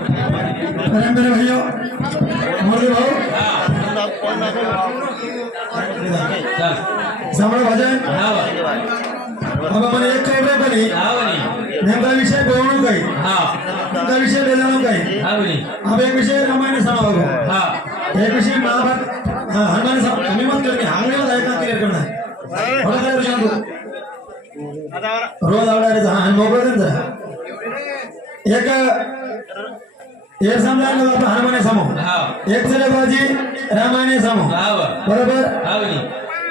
मेरे भैया मोदी भाऊ सामने भजन अब आपण एक कवडे बनी नेमका विषय बोलू काही नेमका विषय बोलू काही अब एक विषय रामायण सांगावं एक विषय महाभारत हनुमान सांग कमी मत करणे हांगेला जायचं क्लिअर करणार मला काय सांगू रोज आवडायचं आणि मोबाईल जा एक एक समजायला आपण हनुमान सांगू एक चले बाजी रामायण सांगू बरोबर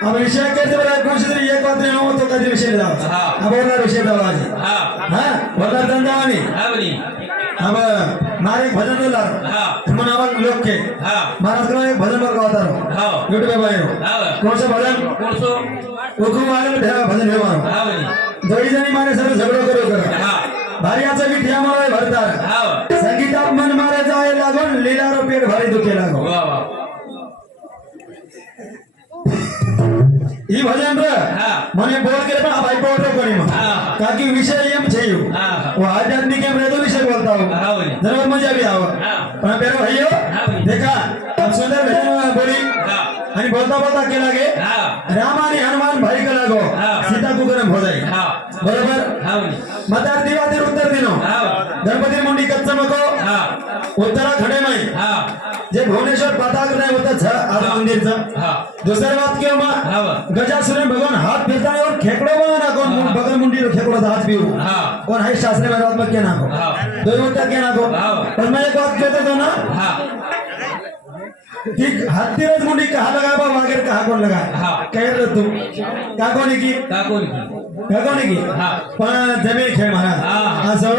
अब विषय कैसे बड़ा कुछ तरी एक बात नहीं हो तो कदी विषय दाव अब और विषय दाव आज हां वरदान धंदावानी अब मारे एक भजन बोला मन आवाज लोग के महाराज का एक भजन बोल गाता रहो यूट्यूब पे भाई कौन सा भजन ओखू वाले में भजन है मारो दोई जणी मारे सब झगड़ो करो भारी आचा भी ठिया मारे भरतार संगीतात मन मारे जाए लागून लीलारो पेट भारी दुखे लागो वाह वाह ई भजन रे મને બોલ કે પણ આ ભાઈ પોટો કરી માં કાકી વિષય એમ છે યો वो आध्यात्मिक एम रे तो विषय बोलता हूं जरूर मजा भी आवे पण पेरो भाईयो देखा अब सुंदर भजन बोली आणि बोलता बोलता के लागे राम आणि हनुमान भाई का लागो सीता को गरम हो जाए बरोबर मतार दिवातिर उत्तर दिनो गणपती मुंडी कच्चा मको उत्तराखंड में जे भुवनेश्वर पताक नाही होता छ आज मंदिरचा दुसरी बात क्यों मा गजासुर भगवान हाथ फिरता है और खेकड़ो बना कोण बगल मुंडी रो खेकड़ो हाथ भी और है शास्त्र में बात में क्या ना को दो होता क्या ना को पर मैं एक बात कहता था ना ठीक हाथीरज मुंडी कहा लगा बा वागेर कहा कौन लगा कह रहे तू का कोनी की पण जमीन खेळ महाराज असं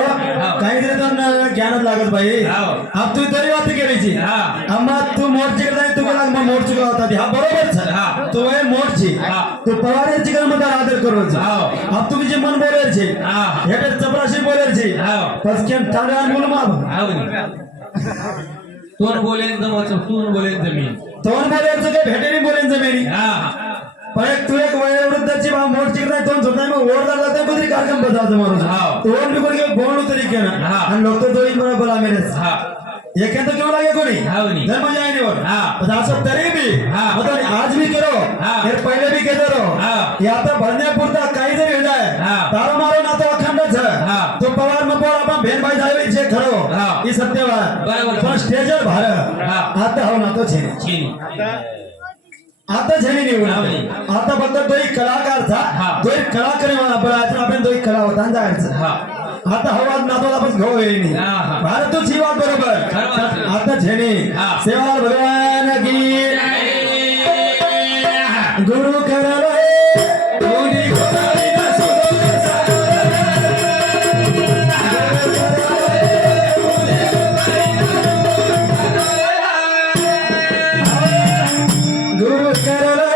काहीतरी तर ज्ञानात लागत भाई अब तू तरी बात केलीची अम्मा तू मोर्ची करता तू मला मग मोर्ची होता हा बरोबर छ तू आहे मोर्ची तू पवाराची कर मत आदर करू अब तू जे मन बोलायचे हेटे चपराशी बोलायचे बस केम तांडा बोल मा तोन बोलेन तून बोलेन जमीन तोन बोलायचं काय भेटेनी बोलेन जमीन पण एक तू एक वयोवृद्धाची बा मोर्ची नाही तोन झोपणार मग ओरडा जाते कुठे कार्यक्रम बजावतो माणूस तोन भी कोणी बोलू तरी केना आणि लोक तो दोन बरोबर बोला मेरे एक तो क्यों लगे कोणी जर मजा आई नहीं और असं तरी भी मतलब आज भी करो फिर पहले भी कहते रहो या तो भरने पुरता काही जरी हो जाए तारो मारो ना तो अखंड छ तो पवार में बोल अपन बहन भाई जावे जे खरो ई सत्य बात पण स्टेजर भार आता हो ना तो छे आता झेली निवड आता फक्त तो एक कलाकार था तो एक कलाकार मला बोलायचं आपण तो एक कला होता जायचं आता हवात नातोला पण घेऊ येईनी भारत तो जीवा बरोबर आता झेली सेवा भगवान की गुरु करलो दोनी गोदारी ना गुरु करलो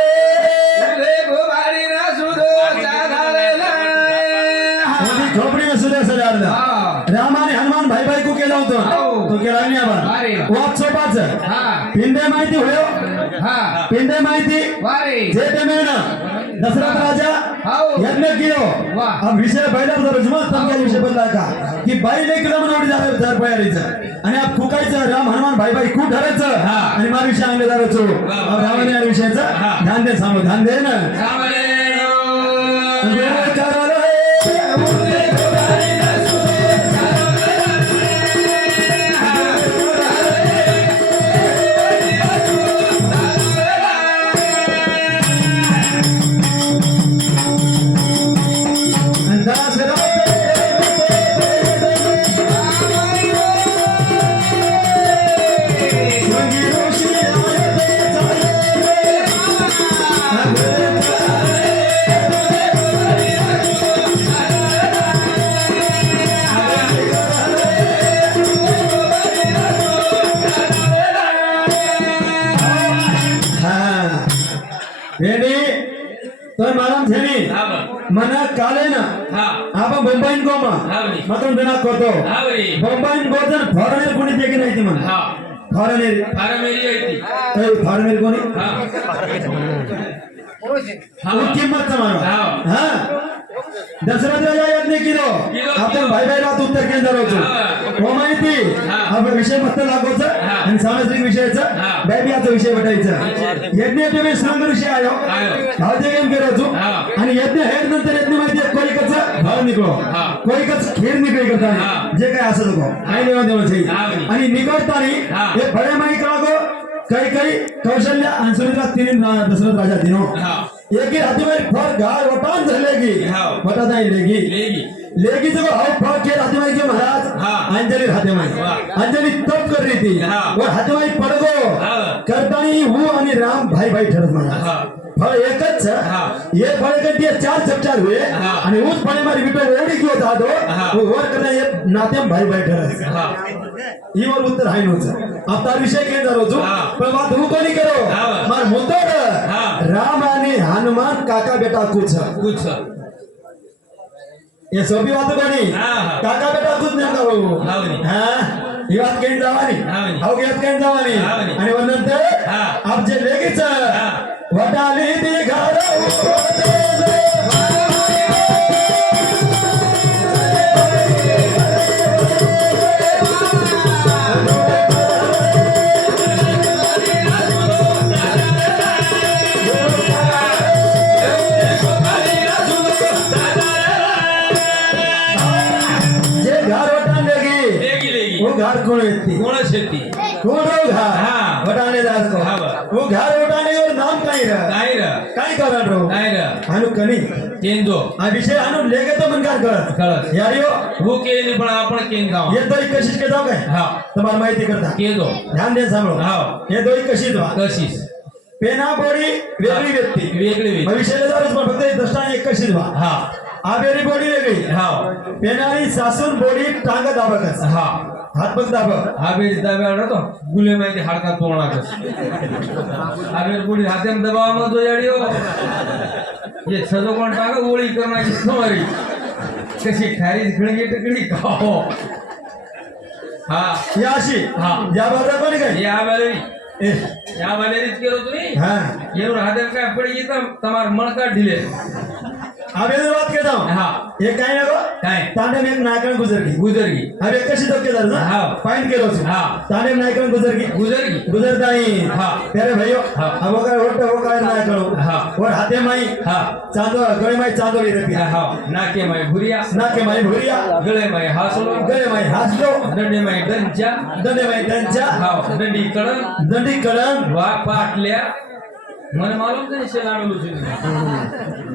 खोपड़ी में सुधे सजाडला राम आणि हनुमान भाई भाई को केला होतो तो केला नाही आबा वाप सोपाच पिंडे माहिती होयो पिंडे माहिती जे ते मेना दशरथ राजा यज्ञ कियो अब विषय बैला जर जुमत तमके विषय बदला का की बाई लेक रमण ओडी जावे दर पयारीचं आणि आप फुकायचं राम हनुमान भाई भाई खूप ठरायचं आणि मार विषय आणले जायचो रावण या विषयाचं ध्यान दे सांगू ध्यान दे ना रेडी तो मालूम छेनी मना काले ना आप बंबाईन को मा मतलब बिना को तो बंबाईन को जन फॉरेनर कोणी देखी नाही ती मन फॉरेनर फारमेरी आहे ती ए फॉरेनर कोणी किंमत मानो हा दशरथ राजा यज्ञ किलो आपण भाई भाई रात उत्तर केंद्र होतो हो माहिती आपण विषय मस्त लागोचा आणि सामाजिक विषयाचा बायबियाचा विषय भेटायचा यज्ञ तुम्ही सुंदर विषय आयो भावजे गेम केलो आणि यज्ञ हेड नंतर यज्ञ माहिती कोई कचा भाव निघलो कोई कच खीर निघली करता जे काय असं नको काय देवा देवाचे आणि निघतानी हे फळे माहिती लागो काही काही कौशल्य आणि सुनिद्रा तीन दशरथ राजा दिनो एक ही हाथी में फर गार वटान धरलेगी वटा नहीं लेगी लेगी तो हाउ फर के हाथी में के महाराज अंजलि हाथी में अंजलि तप कर रही थी और हाथी में पड़ गो करतानी वो आणि राम भाई भाई ठरत मला फळ एकच ये फळ कधी चार चपचार हुए आणि उस फळे मारी बिटो ओडी क्यों था दो वो और करना ये नाते भाई भाई ठरत ही और उत्तर हाय नोच अब तार विषय के जरो जो पण बात हु कोणी करो मार मुद्दो राम आणि हनुमान काका बेटा कुछ ये सोपी बात कोणी काका बेटा कुछ नाही कहो हां ही बात केन जावानी हाउ गेत केन जावानी आणि नंतर आप जे लगेच वटाली ती घर घर कौन व्यक्ति कौन घर वटाने दास को वो घर वटाने और नाम काय कर रो हानु कनी केंदो आ विषय हानु लेके तो मनकार कर यारियो वो के नहीं पण आपण केन गाव ये दो कशिश के जाओ काय हां तुम्हारी माहिती करता केंदो ध्यान दे सांभळो हां ये दो कशिश वा कशिश पेना बोडी वेगळी व्यक्ती भविष्याला जाऊच पण फक्त दृष्टांत एक कशिश वा हां आबेरी बोडी वेगळी हां पेनारी सासून बोडी टांग दाबकस हां हात पग दाब आबेरी दाब्यावर तो गुले माहिती हाडकात तोडणारस आबेरी बोडी हातेम दबावा मग जोयाडियो ये सजो कोण टाका ओळी करण्याची सवारी कशी खारी खळगी टकडी खाओ हां या अशी हां या बरोबर कोणी काय या बालेरी या बालेरीच केलो तुम्ही हां येऊन हातेम काय पडी तर तमार मणका ढिले आबेरी बात करता हां ये काय नको काय तांडे में नायकन गुजरगी अरे कशी तो केदार ना हां पॉइंट केलो हां तांडे में नायकन गुजरगी गुजरताई हां प्यारे भाइयों अब अगर वो काय ना करो हां और हाथे माई हां चांदो गळे माई चांदोली रपी हां नाके माई भुरिया गळे माई हासलो दंडे माई डंचा हां दंडी कळण वा पाटल्या मन मालूम नाही शेलाडलो तुम्ही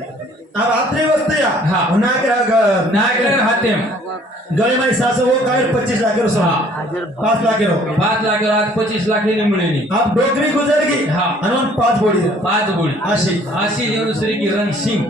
अब आत्री वस्तु या हां नागर हातेम गळे माई सासो वो काय 25 लाख रो 5 लाख रो 5 लाख आज 25 लाख ने मिळेली अब डोकरी गुजरगी हां आणि 5 बोडी आशी येऊन श्री की रण सिंह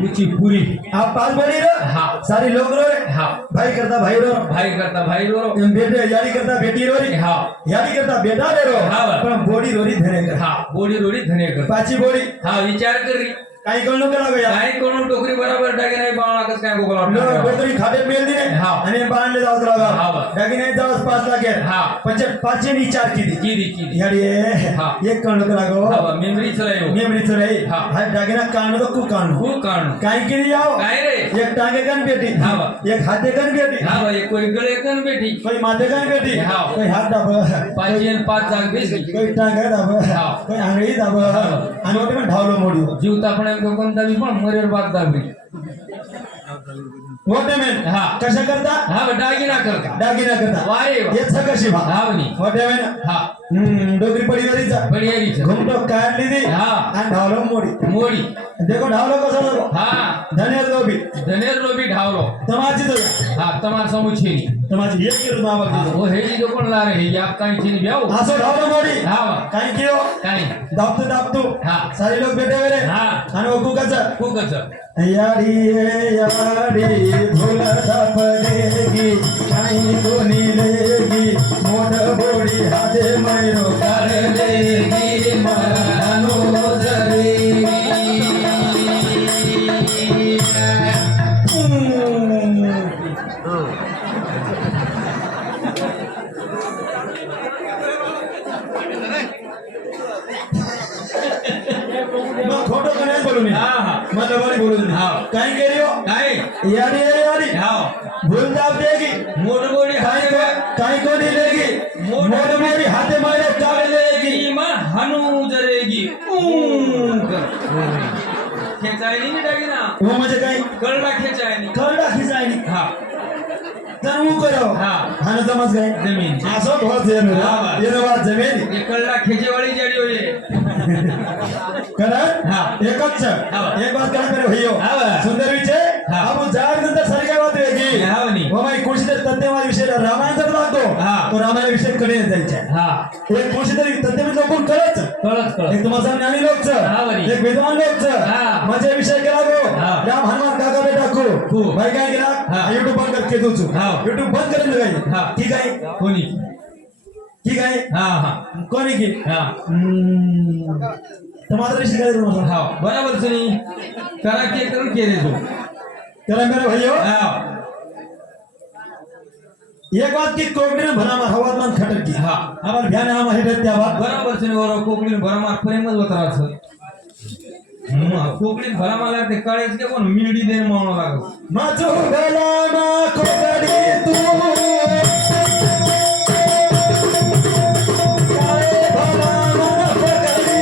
नीची पूरी आप 5 बोडी रो हां सारी लोग रो हां भाई करता भाई रो बेटे यारी करता बेटी रो रे हां यारी करता बेटा रे रो हां पण बोडी रोरी धने कर हां बोडी रोरी धने कर पाची बोडी हां विचार करी काही कळलो केला गया काही कोण टोकरी बरोबर डागे नाही बाळा कस काय गोगला वाटलं टोकरी खाते मेल दिने हां आणि बांधले जावत रागा डागे नाही जावत 5 लाख हां 5 नी 4 की याडी हां एक कळलो केला गो हां मेमरी चलाई हां हा डागे ना कान तो कु कान काय केली जाओ काय रे एक टांगे कन बेटी हां एक हाथे कन बेटी हां एक कोई गळे कन बेटी कोई माथे कन बेटी हां कोई हाथ दाब 5 जाग बेस कोई टांगे दाब हां कोई आंगळी दाब आणि ओटे पण ढावलो मोडी जीवता पण कोणता भी पण मरेर बाग दाबी मोठे मेन हां कशा करता हां दागिना करता वारे ये कशी भा हावनी मोठे मेन हां डोकरी पडीवरीचा घुमटो काढली दी हां आणि ढावलो मोडी देखो ढावलो कसं नको हां धनेर लोबी ढावलो तमाची तो हां तमार समुछेनी तमाची एक किलो नाव वो हे जी कोण ला रे हे आप काही छेनी ब्याव असो ढावलो मोडी हां काही किलो काही दाबतो हां सारे लोग बैठे हुए हां आणि वो कुकच याडी भूलता पडेगी काही कोणी लेगी मोठ बोडी हाते मैरो कर लेगी मनो जरेगी मोडबोडी हाते काही कोणी लेगी मोडमोडी हाते मारे चाले लेगी ईमा हनु जरेगी खेचायनी नाही टाकी ना वो म्हणजे काय कळला खेचायनी खरडा खिचायनी हा तर वो करो हा हाना समज गए जमीन असं बहुत है ना हा. ये बात जमीन ये कळला खेचेवाली जड़ी होये कारण हा. एकच हा. एक बात काय करे भैयो हा. सुंदर विषय हा. आपण जाग नंतर सारी काय बात वेगळी हा वनी. हो भाई कोणशी तरी तत्ववाद विषय रामायण जर लागतो हा. तो रामायण विषय कडे जायचा हा एक कोणशी तरी तत्वविद लोकून कळत कळत एक तुम्हाला ज्ञानी हा लोकच वरी. एक विद्वान लोकच हा. माझे विषय केला गो हा. राम हनुमान काका बेटा हो. को भाई काय केला हा. युट्यूब बंद करके दूचू हा. युट्यूब बंद करेल हा. काय ठीक आहे कोणी ठीक आहे हा हा कोणी की हा टमाटर शिकायचं तुम्हाला हा बराबर सुनी करा के करून केले तू त्याला मेरे भैया हा एक बात की कोकणी भरा मार हवात मान खटक की हा आम्हाला ध्यान आहे माहिती त्या बात बराबर सुनी बरोबर कोकणी भरमार प्रेमच होत राहत कोकणीत भरामाला ते काळेच के पण मिरडी देण म्हणू लागत माझो गला मा कोकणी तू काळे भला मा कोकणी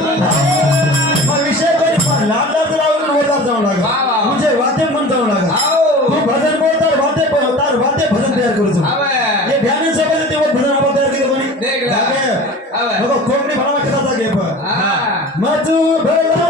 मग विषय कोणी पण लांब लांब लावून वरदार जाऊ लागला वा, वा. म्हणजे वाद्य पण जाऊ लागला आओ तू भजन बोलतार वाद्य भजन तयार करू आवे हे ध्यान सोबत ते भजन आपण तयार केलं कोणी देख ला. आवे. बघा कोकणी भला कसा जागे पण हा मजू भला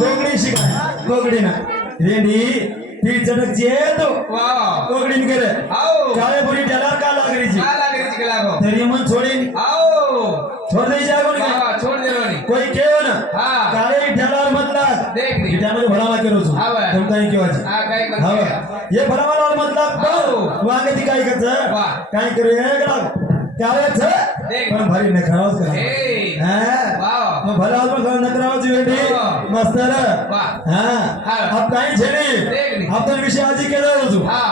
कोकणी शिकाय कोकणी ना रेडी ती चटक जेतो वा कोकणी करे आओ काळे बुरी त्याला का लागरीची का लागरी चिकला गो तरी मन छोडीन आओ छोड़ दे जागो ना वा छोड़ दे रोनी कोई केव ना हा काळे ठेला मतला देख नी त्यामध्ये भरावा करू हा बा. तुम काही केवाची हा काय हा करते ये भरावा मतला हो. वांगे ती काय करत वा. काय करू हे करा त्यावेळेस देख. पण भारी नखरावच करा हे हा वाव मग भला पण नखरावची वेटी हो. मस्तर वा हा हा. अब काही छेडी देख नी. आपण विषय आजी केला होतो हा.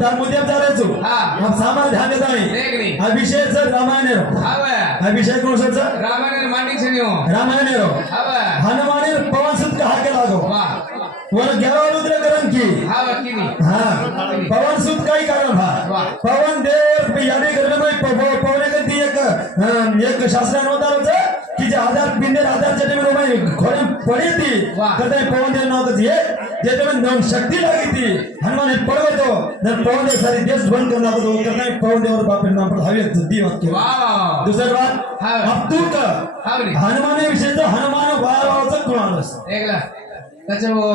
त्या मुद्द्यात जायचो हा. अब सामान ध्यान देता देख नी. हा विषय सर रामायण आवे हा विषय कोण सर रामायण मांडी छनियो रामायण आवे हनुमान पवन सुत कहा के लागो वा वर ग्यारह रुद्र करण की हा किनी हाँ पवन सुत का ही कारण वाह. था पवन देव यादी करने में पवन करती एक शास्त्र होता होता कि जे आधार बिंदे आधार जटे में रोमाई खोरे पड़ी थी वाह. कहते पवन देव नाव कथी है जेटे में नम शक्ति लगी थी हनुमान पड़ो तो जब पवन देव सारी देश बंद करना तो कहते पवन देव और बाप के नाम पर हवे दी वक्त के वाव दूसरी बात हाँ. अब तू का हावरी हनुमान विषय तो हनुमान वावाचा कुणालस एकला कचो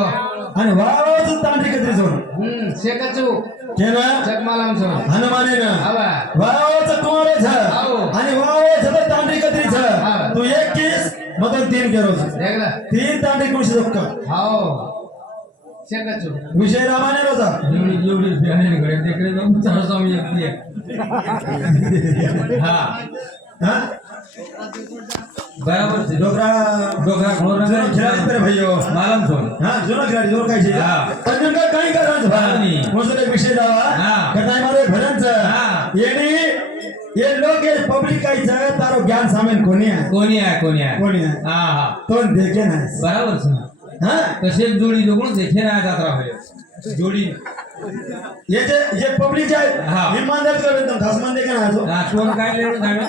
आणि वावाचा तांत्रिक त्रिजोन शेकचो केना जगमालाम सो हनुमानेनं आवा वावाचं कुमारच हाव. आणि वावाचं तर तांत्रिक त्रिच हाव. तू एक केस मग तो तीन केरोज एकला तीन तांत्रिक कोण शिकतो हाव शेकचो विषय रामाने होता एवढी एवढी बिहाने घडे देखरे जाऊन चार स्वामी येते हा हा बराबर છે डोकरा डोकरा घोर जुना खिलाडी पर भाईयो मालम છો हा जुना खिलाडी जोर काय छे हा. पण का काही करायचं नाही. मोसले विषय दावा हा. कटाई मारे भरणचं हा. येणी ये लोक ये पब्लिक आईचं तारो ज्ञान सामेल कोणी आहे कोणी आहे कोणी आहे कोणी आहे हा हा तो देखे नाही बराबर છે हा कसे जोडी जोगून देखे ना जात्रा होय जोडी ये जे पब्लिक आहे हा. ईमानदार कर एकदम खास मान देखा ना तो हा कोण काय लेवड जाणे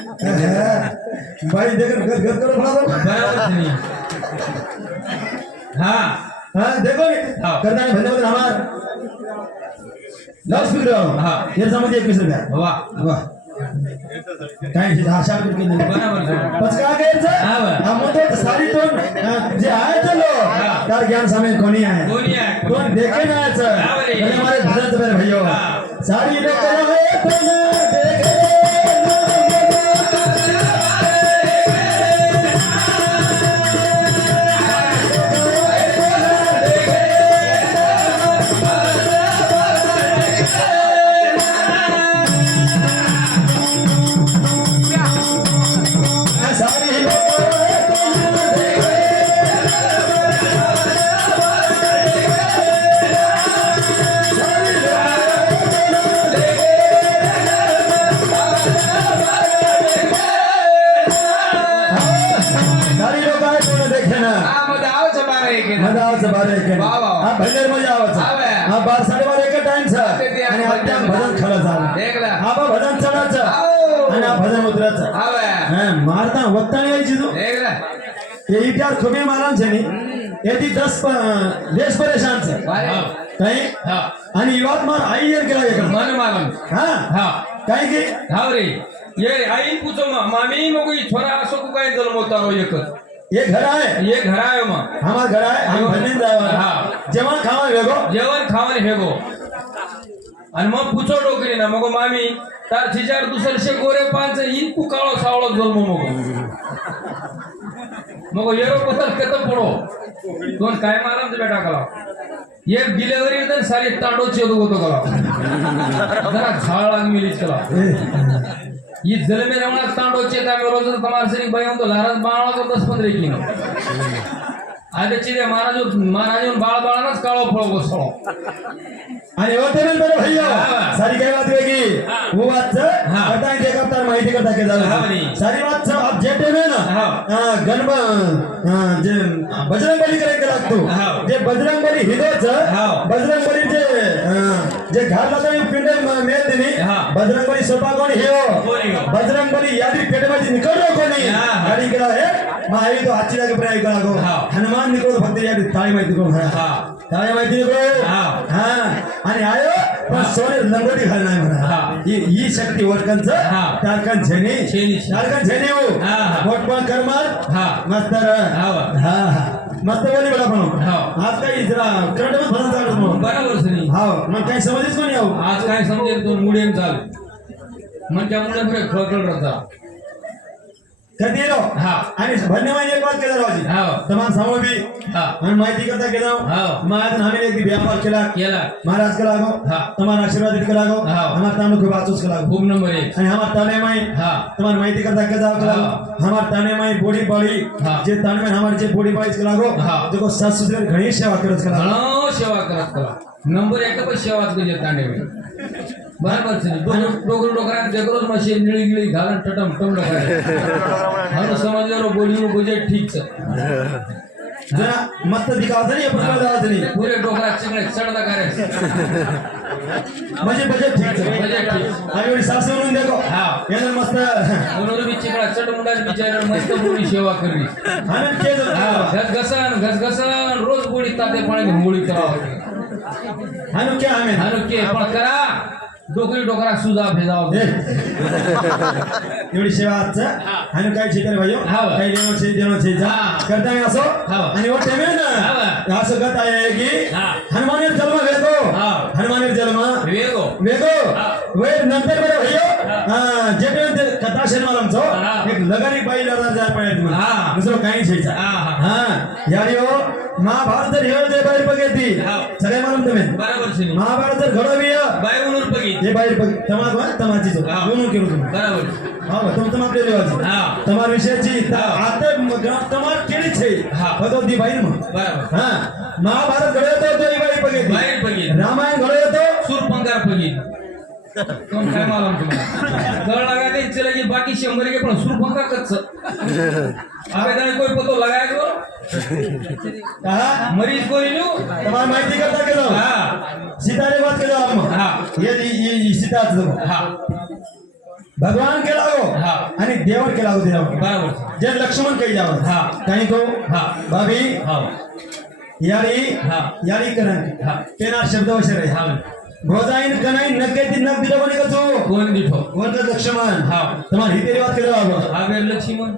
भाई देख घर घर करो बराबर बराबर છે હા हाँ देखो हाँ। करता है भले भले हमार लाउड स्पीकर हाँ। ये समझिए 21 रुपया वाह वाह काय आशा करके नाही बरोबर છે. पच का घ्यायचं हा बरं. हा मग तो सारी तोंड जे आहे ते लो त्यार ज्ञान सामे कोणी आहे कोणी आहे? कोण देखे ना याचं हा बरं. म्हणजे मारे भरत बरे भैया हा. सारी लोक आहे कोण देखे सारी लोक आहे कोण देखे सारी लोक आहे कोण देखे ना આ મજા આવે છે મારે એક मजा आवचं बारा एक वाह, वाह, वाह. हा भजन मजा आवचं आवे. हा 12:30 एक टाइम छ ते आणि आता भजन खरं झालं देखला हा बा भजन चढायचं आओ. आणि हा भजन उतरायचं આવે हा मारता वत्ताणी यायची तू देखला ये इतिहास खूबी माराम છે ની એથી 10 દેશ પરેશાન છે વારે કઈ હા आणि युवात मार आई येर केला एक मन मालूम हा हा काय की हाव रे ये आई पूछो मामी मग छोरा असो को काय जन्मवता रो एक ये घर आहे ये घर आयो मग हमार घर आहे हम भजन जावा हा. जेवण खावा वेगो जेवण खावन हेगो आणि मग पूछो डोकरी ना मग मामी तार छिजार दुसरशे गोरे पांच इन पु काळो सावळो जन्म मग येरो पतर केत पडो दोन काय मारम ते बेटा कला ये डिलिव्हरी तर सारी तांडो चेदो होतो कला जरा झाळ लाग मिलीच कला ये जलमे रमणा तांडो चेता में रोज तमार सरी बयम तो लारस बाळा तो 10-15 किलो आदे चिरे महाराज बाळ बाळानच काळो फळ बसलो आणि होते पण बरं भैया हा. सारी काय बात वेगळी वो बात हा. करता है देखा तार माहिती करता के हा जाऊ बरी. सारी बात अब जेटे में ना हा. गणप जे बजरंगबली करे लागतो हा. जे बजरंगबली हिंदोच हा. बजरंगबली जे घातला तर पिंड मेल दिनी हा. बजरंगबली सोपा कोणी हे कोणी हो? बजरंगबली यादी पेटमध्ये निकळलो कोणी हा. गाडी केला हे माही तो हाची जागे प्रयोग करा गो हा. हनुमान निकळो फक्त यादी ताळी माहिती करून हा. ताळी माहिती निकळो हा. हा आणि आयो पण सोने लंगोटी घाल नाही म्हणा हा. ही शक्ती वडकनच हा. तारकन झेनी झेनी. तारकन झेनी हो हा, हा. वोट पण कर मार हा. मस्त र. हा. हा हा मस्त बोली बडा पण हा. आज काही जरा करंट मध्ये फरक चालत म्हणून बरोबर सनी हा मग काही समजेच कोणी आहो आज काय समजेल तो मुडेम चाल मन त्या मुळे पुढे खळखळ राहता कधी येलो हा. आणि धन्यवाद एक बात केला राजी हा. तमाम समोर बी हा आणि माहिती करता केला हा. महाराज आम्ही एक व्यापार केला केला महाराज के लागो हा. तुम्हारा आशीर्वाद के लागो हा. हमार तानु खूब आचूस के लागो खूप नंबर 1 आणि हमार ताने माई हा तुम्हारी माहिती करता के जाओ हा. हमार ताने माई बोडी बाळी हा. जे ताने में हमार जे बोडी बाळी के लागो हा. देखो सास ससुर घणी सेवा करत के लागो घणो सेवा करत करा नंबर 1 पण सेवाच गजे तांडे बरोबर सनी डोकर डोकरान जगरोज मशीन निळी गिळी घालन टटम टम डोकरा हम समझलो बोली बजेट ठीक छे जरा मस्त दिखावत नाही आपण दावत नाही पूरे डोकरा चिकणे चढदा करे म्हणजे बजेट ठीक आहे बजेट ठीक आणि एवढी सासू म्हणून देखो हा. यानं मस्त म्हणून मी चिकणा चढ मुंडाच बिचारा मस्त बोली सेवा करली आनंद के घसघसन रोज बोली ताते पाणी बोली करावं हानु क्या हमें हानो के पण करा डोकरी डोकरा सुजा भेजाव एवढी सेवा आजचा आणि काय शिकल भाई हा. काही देणं छे जा हा. करता मी असो हा. आणि वो टेमे हा. ना असं गत आहे की हा. हनुमानेर जन्म वेगो हा. हनुमानेर जन्म वेगो वेगो हा. वे नंतर बरं भैयो जे ते कथा शेनवालांचो हा. एक लगारी बाई लढा जाय पाहिजे हा. दुसरं काही छेचा हा, हा. हा यारी हो महाभारत जर हे जे बाहेर बघेती हा. सगळे मालूम तुम्ही बरोबर सनी महाभारत जर घडवी बाय उनूर पगी हे बाहेर बघ तमाची जो हा. दोन केलो तुम्ही बरोबर હા તમે તમારે લેવા હા. તમારા વિષયથી હા. આતે તમારે કેવી છે હા. ભગવદ્ ભાઈમાં બરાબર હા મહાભારત ઘડ્યો તો તો એ ભાઈ પગે बाहेर पगी રામાયણ ઘડ્યો તો सूरपंकार पगी कोण काय मालूम तुम्हाला गळ लगा दे चले की बाकी 100 के पण सूरपंकार कच्च आवे तने कोई पतो लगाए को હા मरीज कोई नु તમારે માહિતી કરતા કે જાઓ હા સીતાની વાત કે જાઓ આમાં હા ये सीता હા भगवान के लागो હા आणि देवर के लागो देव बराबर जे लक्ष्मण कही जाव हा. काही को हा भाभी हा यारी हा. यारी करण हा. पेनार शब्द वशर आहे हा भोजाईन कनाई नक्के ती नक दिलं कोणी का तू कोण दिठो वर्ग लक्ष्मण हा. तुम्हाला ही तेरी बात केलं बाबा हा वेर लक्ष्मण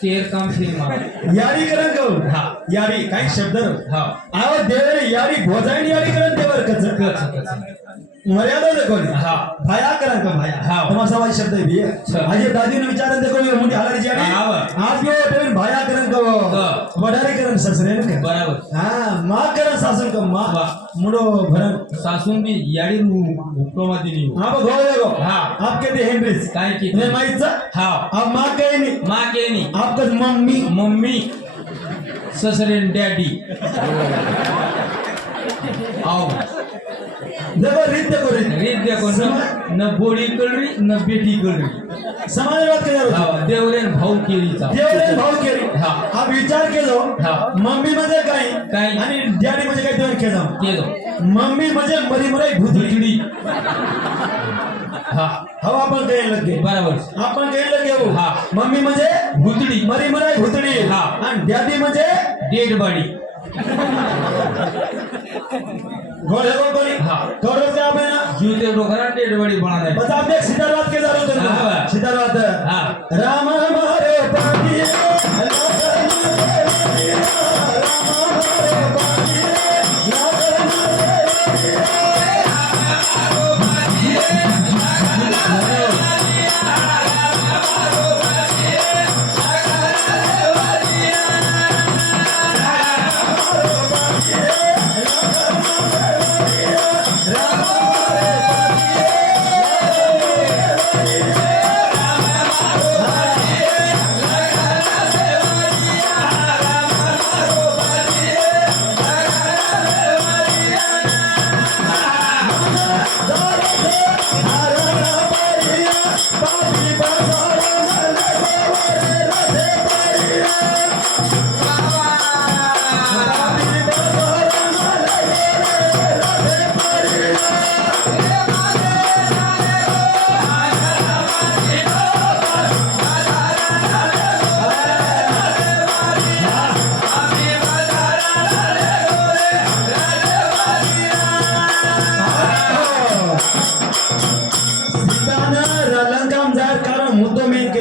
शेर काम शेर मारा यारी करण कहू हा. यारी काही शब्द हा आव देव यारी भोजाईन यारी करण देवर कच कच मर्यादा देखो हा भाया करा का भाया हा. तुम्हाला सवाई शब्द भी है अच्छा. आज ये दादी ने विचार देखो ये मुंडी हालरी जानी हा. आज ये पेन भाया करन को हा. वडारी करन ससरे ने बराबर हां मां करन सासून को मां वा. मुडो भरन सासून बी याडी हुक्माती नहीं हो आप घोड़े देखो हा. आपके दे हेनरीज काय की ने माईचा हा आप मां कहे नहीं माँ के नहीं आपका मम्मी मम्मी ससरे डैडी आओ देखो रीत देखो रीत देखो न बोडी कळरी न बेटी कळरी समाज बात करे हा देवरेन भाऊ केरीचा देवरे भाऊ केली हा. आप विचार केलो हा. मम्मी म्हणजे काय काय? आणि डॅडी म्हणजे काय देवर केलो के दो मम्मी म्हणजे मरी मराई भूतली भुतडी हा हवा आपण काही लगे बराबर आपण काही लगे हो हा. मम्मी म्हणजे भुतडी मरी मराई भूतडी हा. आणि डॅडी म्हणजे डेड बॉडी घोड़े को कोई हा. कौरव से आपने ना जूते डोकरा डेड बॉडी बना दे बस आपने एक सीधा बात के जरूरत है हाँ. सीधा बात हा राम हमारे पानी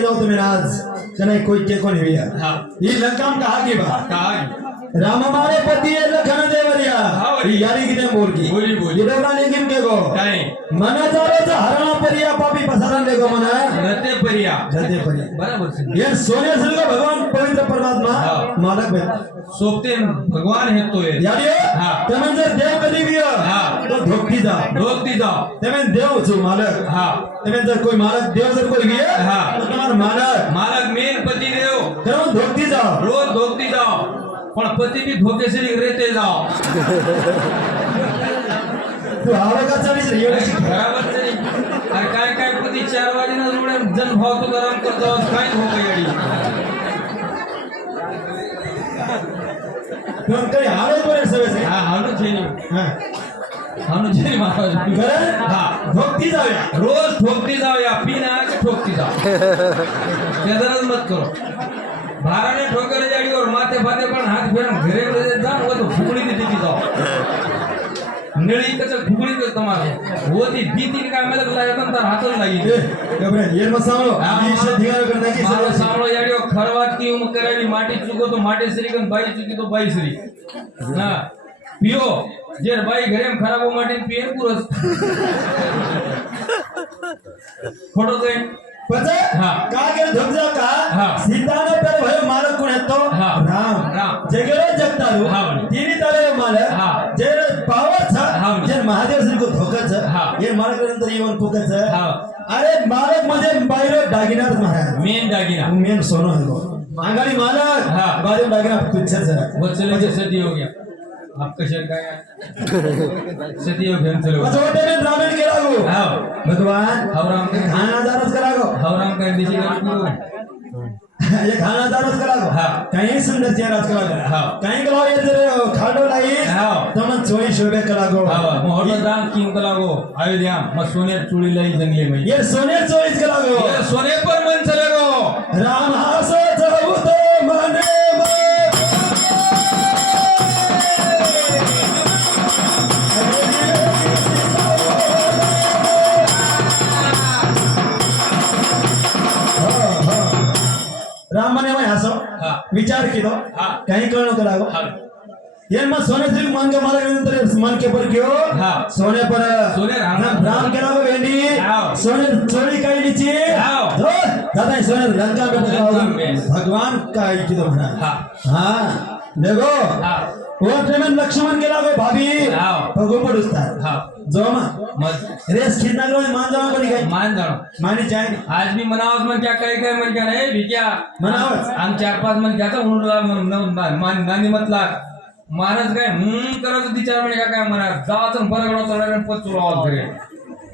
नहीं कोई के को नहीं भैया हाँ. ये लंकाम कहा की बात काय राम हमारे पति है लखन देवरिया हाँ, ये यारी की बोल की बोली, बोली. ये डोरा लेकिन के को काय मना चारो तो हरणा परिया पापी पसारण देखो मना रते परिया जते परिया बराबर से ये सोने से का भगवान पवित्र परमात्मा हाँ. मालक है सोपते भगवान है तो ये यारी हाँ. तमन जर देव कधी भी हाँ. तो धोखी जा ढोकती जाओ तमन देव जो मालक हाँ तमन जर कोई मालक देव जर कोई भी है हाँ. तो तुम्हारा मालक मालक मेन पति देव तमन धोखी जा रोज धोकती जाओ पण पति भी धोके से रहते जाओ तू आवे का चालीस रही है बराबर से अरे काय काय पति 4 वाजे ना जोडे जन भाव तो गरम करतो काय हो गई तुम कहीं आवे तो रे सवे से हा हानु छेनी हां हानु छेनी महाराज गरज हा धोखती जावे रोज ठोकती जाओ या पीना के ठोकती जाओ केदारच मत करो भाराने ठोकर जाड़ी और माथे फाते पण हाथ फेरन घरे ले जाओ वो तो फुगड़ी दी दी जाओ नळी कच फुगड़ी कर तुम्हारे वो ती बीती का मेलक लाया तर हातच लागी गबरे ये मत सामलो ये से धिगार करने की मारो जरूरत सामलो याड़ी और खरवात की उम करावी माटी चुको तो माटी श्री कन बाई चुकी तो बाई श्री हां पियो जेर बाई घरे में खराब हो माटी पिए पूरस फोटो दे पता हाँ. का के धुक जा का हाँ. सीता ने पर भयो मालक कोण है तो हाँ. राम राम. जगेरे जगतारू हाँ. तिनी तारे मालक हाँ. जेर पावर था हाँ. जेर महादेव श्री को धोकच हाँ. ये मालक नंतर येऊन फुकच हाँ. अरे मालक म्हणजे बाहेर दागिनार महाराज मेन दागिना मेन सोनं है वो अंगारी मालक हाँ. बाहेर दागिना तुच्छच है वो चले के सदी हो गया आपका शर काय सदी हो गया चलो छोटे में ब्राह्मण के लागो हाँ भगवान हवराम के खाना दारस करागो हवराम का दिशी का ये खाना दारस करागो हाँ. कहीं सुंदर चेहरा करागो हाँ. कहीं करो ये जरे खाडो लाई हाँ. तमन चोरी शोभे करागो हावा मोहर दाम किम कलागो अयोध्या म सोने चुड़ी लाई जंगले में ये सोने चोरी करागो ये सोने पर मन चलेगो राम हासो जाऊ तो मने विचार केलो हा. काही कळणं करावं हा. ಏನ್ ಸೋನೆ ತಿರುಗಿ ಮಾನ್ಕೆ ಮಾಲಗಂತರ ಮಾನ್ಕೆ ಬರ್ಕ್ಯೋ ಹಾ. ಸೋನೆ ಪರ ಸೋನೆ ರಾಮ್ ರಾಮ್ ಕೆಲಾಗ ವೇಂಡಿ ಹಾವ್. सोने चोरी काई नीचे हाव. दादा सोने लंका में भगवान का इकिदो म्हणा हा. हाँ देखो हा. वो प्रेमन लक्ष्मण केला गो भाभी हाव. भगो पडुस्ता हा. जोमा मग रेस खिदना गो मान जावा कोणी काय मान जाणो मानी जाय आज मी मनावत मन क्या काय काय मन क्या नाही भिक्या मनावत. आम 4-5 मन घ्यायचा म्हणून नानी मतला मानस काय करायचं ती 4 महिने काय म्हणा जावाचं बरं गणो चढायला पत चुरावा करे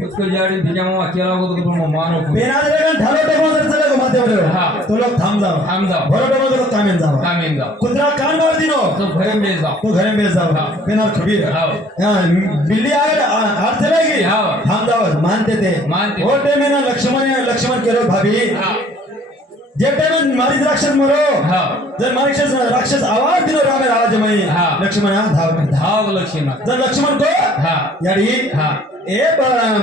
उसको जाडी भिक्या मामा केला होतो तो मानो पेनाद रेगन ढालो टेको तर चले गो माते बरे हा. तो लोग थांब जाओ थांब जाओ. बरो टेको तो लोग कामेन जाओ कामेन जाओ कुत्रा कान मार दिनो तो घरे में जाओ तो घरे में जाओ हा. पेनार खबीर हाव. हाँ, बिल्ली आगे हाथ चलेगी हाव. हम जाओ मानते थे मानते वो टाइम में ना लक्ष्मण केलो भाभी हा. जे टाइम मारी राक्षस मरो हा. जर मारी राक्षस आवाज दिलो रामे आवाज मई हा. लक्ष्मण धाव धाव लक्ष्मण जर लक्ष्मण को हा. याडी हा. ए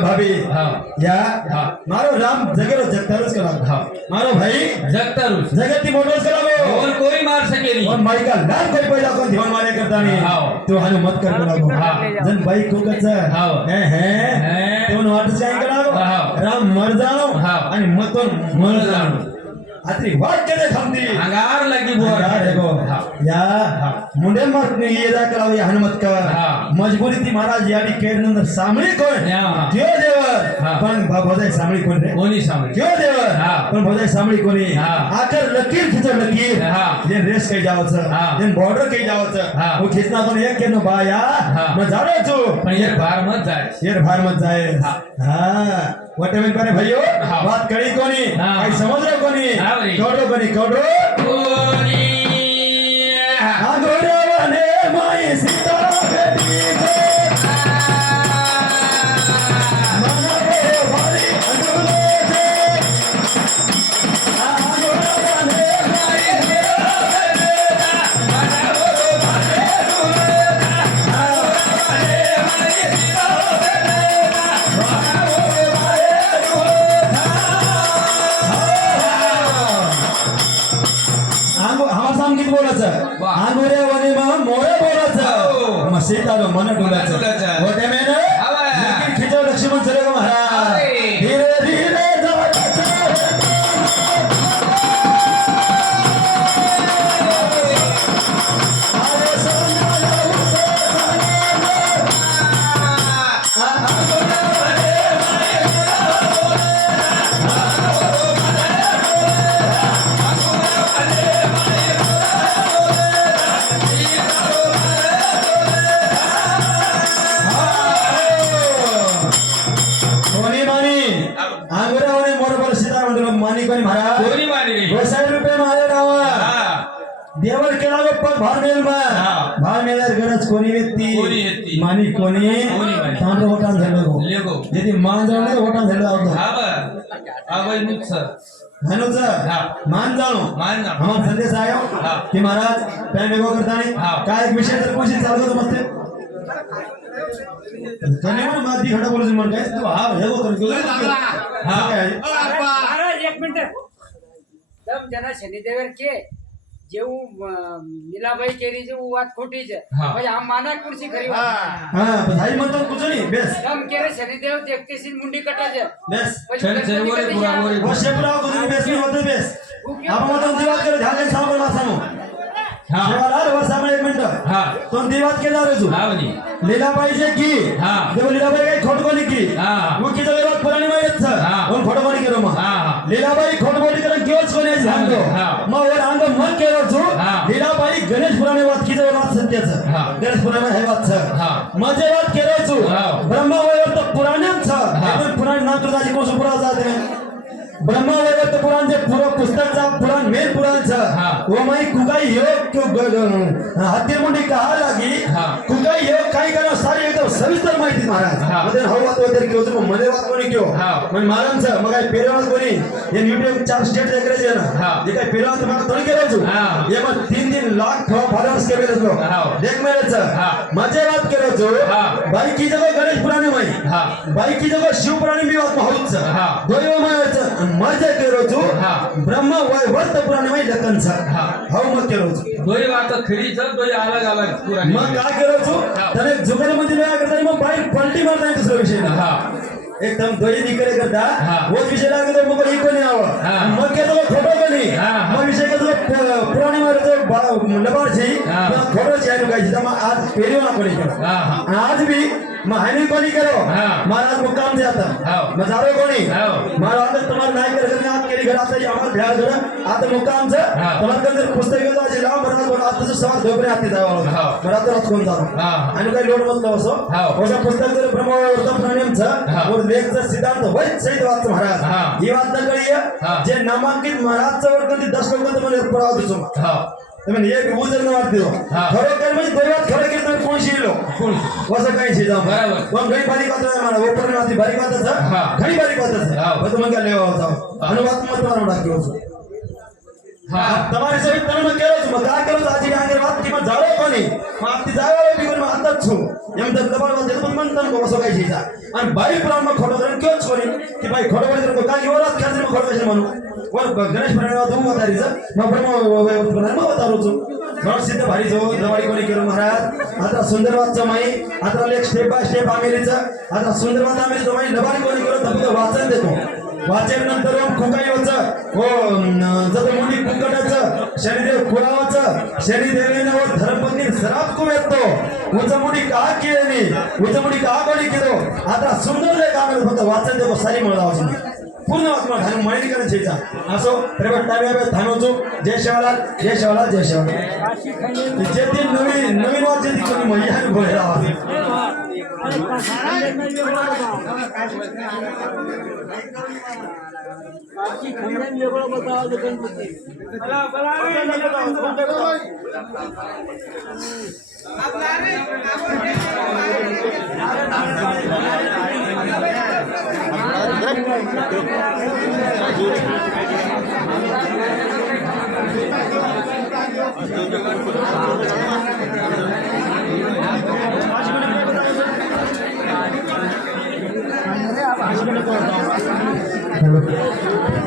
भाभी हा. या हा. मारो राम जगेरो जगतारच करा हा. मारो भाई जगतारूस जगती मोटोस करा और कोई मार सके नहीं और माई का लाल कोई पैदा कोण धिवन मारे करता नहीं हाव. तो हानु मत कर लागो हा. जन बाई को कच हाव. हे हे. तो वाट जाय करागो हाव. राम मर जाओ हाव. आणि मतोन मर जाओ आत्री वाट केले थांबती अंगार लगी बुआ यार देखो हा. या मुंडे मत नहीं ये जा करावे हनुमत का हा. मजबूरी थी महाराज याडी केड नंतर सामळी कोण या. क्यों देव हा. पण भोजाई सामळी कोण रे कोणी सामने क्यों देव हा. पण भोजाई सामळी कोणी हा. आकर लकीर खिचो लकीर हा. जे रेस काही जावचं हा. जे बॉर्डर काही जावचं हा. वो खिचना कोण एक केनो बाया हा. मग जाडो छु पण ये बार मत जाए शेर भार मत जाए हा. हाँ वटे में करे भाइयो हा. बात करी कोणी हा. काही समजलो कोणी हा बरी. कोडो कोणी कोडो कोणी आगोरवने माई सीता बेटी को मनवे भारी अनुले से आगोरवने माई सीता बेटी मनवे भारी अनुले आगोरवने माई सीता बेटी मनवे भारी अनुले हमार साम गीत बोलायचं वाह. आंगोरे वने मोरे बोलायचं हो. मग सीतारो मन डोलायचं डोलायचं. मोठे मेन आवा. खिचो लक्ष्मण चले गो महाराज अरे. धीरे धीरे जायचं अरे सोन्याला उभे आंगोरे वने माई कोणी मानी आंगोऱ्यावने मोर सीता म्हणतो मानी कोणी महाराज कोणी मारी रे 200 रुपये माझ्या नावा हा. देवर केला गो पग भार मेल मा हा. भार मेलार गरज कोणी व्यक्ती कोणी व्यक्ती. मानी कोणी मानी. तांबो होटान झालो गो लेगो यदि मान जाणं होटान झालो आवतो हा बर आवाज मुख सर हनुच हा. मान जाणो मान जा हमारा संदेश आयो हा. कि महाराज टाइम एगो करता नहीं हा. काय एक विषय तर कोशिश चालू तो मस्त कने पण माती खडा बोलून म्हण काय तू हा एगो कर हा. काय महाराज एक मिनिट તમ જના શનિદેવર કે જેવું નીલાભાઈ કેરી જેવું વાત ખોટી છે હા. પછી આમ માના કુર્સી ખરી વાત हा बधाई म्हणतो कुछ नहीं बेस તમ કેરે શનિદેવ દેખતી મુંડી કટે છે बेस પછી चल चल बोले पूरा बोले वो शेपराव कुछ नहीं बेस नहीं होते बेस आप मतलब दिवात करे ध्यान से सामने वासानो हा. शेवालाल वर्षामध्ये 1 मिनिट हा. तो दिवात के जा रहे हा बनी लीलाबाई जे की हा. देखो लीलाबाई काही खोट बोली की हा. वो की जगह पुराणी माहित छ हा. कोण खोट बोली केलो मग हा हा लीलाबाई खोट बोली करून केवच कोणी सांगतो हा. मग वर अंग मन केलो छु हा. लीलाबाई गणेश पुराणे वाद की जगह वाद सत्याचं हा. गणेश पुराणे हे वाद छ हा. मजे वाद केलो छु हा. ब्रह्मा वैवर्त पुराण्यात छ हा. पण पुराण नात्रदाची कोण पुरा जाते ब्रह्मा वैवर्त पुराण जे पूरा पुस्तकचा पुराण मेन पुराण छ हा. वो माई कुगाई योग हत्ती मुंडी कहा लागी हा. कुगाई योग काही करा सारी एकदम सविस्तर माहिती महाराज हा. मध्ये हवात वगैरे किंवा तुम्ही मध्ये वाद कोणी किंवा हा. मग महाराज मग काय पेरवाद कोणी हे युट्यूब 4 स्टेट करायचे ना हा. जे काय पेरवाद मग थोडी करायचो हा. हे मग 3 लाख फॉलोअर्स केले असलो हा. देख मेरेच हा. मजे वाद करायचो हा. बाई की जगह गणेश पुराणे माई हा. बाई की जगह शिव पुराणे मी वाद होऊच हा. दोयो मायच मजे करायचो हा. ब्रह्म वर्त पुराणे माहिती लखनचा हा. हो मग केलो दोही वात खरी छे दोही अलग अलग पुराणी मग काय केलो छो त्याने जुगलमध्ये वेळा करता मग बाहेर पलटी मारता येतो दुसरा विषय हा एकदम दोही निकडे करता हा. वो विषय लागतो मग ही कोणी हा. आवा मग केलो खोटो कोणी हा. मग विषय केलो पुराणे मारतो लबाडची हा. खोटो जायनो काय मग आज पेरियो ना कोणी केलो हा हा आज भी महानी कोणी करो हा. महाराज मुक्काम से आता हाव. मजारो कोणी हाव. महाराज तुम्हाला नाही करत आज केली घर आता आम्हाला भ्या घर आता मुक्काम से हाव. तुम्हाला जर पुस्तक घेतो आज लाव महाराज बोला आता जो सवाल दोपरे आते जावं हाव. महाराज रात कोण जातो हा. आणि काही लोड बसलो असो हाव. अशा पुस्तक जर ब्रह्मवर्त प्राण्यांचं हाव. और लेखचं सिद्धांत होय सहित वाचतो महाराज हा. ही वाच न कळी हा. जे नामांकित महाराजचं वर्ग ते 10 लोक तुम्हाला पडाव दिसो हा तुम्ही एक उजर न वाटतो हा. खरं काय म्हणजे दैवात खरं केलं कोण शिरलो कोण असं काही शिजा बरोबर. पण काही बारीक वाटत मला ओपन वाटी बारीक वाटत हा. खरी बारीक वाटत हा. मग मग काय लेवा होता अनुवाद मत मला टाकलो हा તમારી સહિત તમે કેરો છો મત આ કરો આજે આંગર વાત કી મત જાળો કોની માં આતી જાળો બીગર માં આત છું એમ તો દબાણ વાત જેમ મન તન કો વસો કઈ છે અને ભાઈ પ્રાણ માં ખોટો કરે ક્યો છોરી કે ભાઈ ખોટો કરે તો કાલી ઓરાત ખાજે માં ખોટો છે મનો ઓર ગણેશ પ્રાણ દુ ઉતારી છે માં બ્રહ્મ પ્રાણ માં ઉતારું છું ઘર સિદ્ધ ભારી જો દવાડી કોની કેરો મહારાજ આતા સુંદર વાત છે માઈ આતા લેખ સ્ટેપ બાય સ્ટેપ આમેલી છે આતા સુંદર વાત આમેલી તો માઈ દવાડી કોની કેરો તબ વાચन देतो वाचन नंतर खुकाई होतं हो जर मुली कुकटाचं शनिदेव खुरावाचं शनिदेवेनं धर्मपत्नी सराप को येतो उचमुडी का केली उचमुडी का कोणी केलो आता सुंदर जे काम फक्त वाचन देतो सारी मिळावं पूर्ण वाचन धान माहिती करायची असो प्रेमट टाइम धानोचो जय शिवालाल जय शिवालाल जय शिवालाल जे ते नवीन नवीन वाचन ती कोणी महिला बोलायला Hello.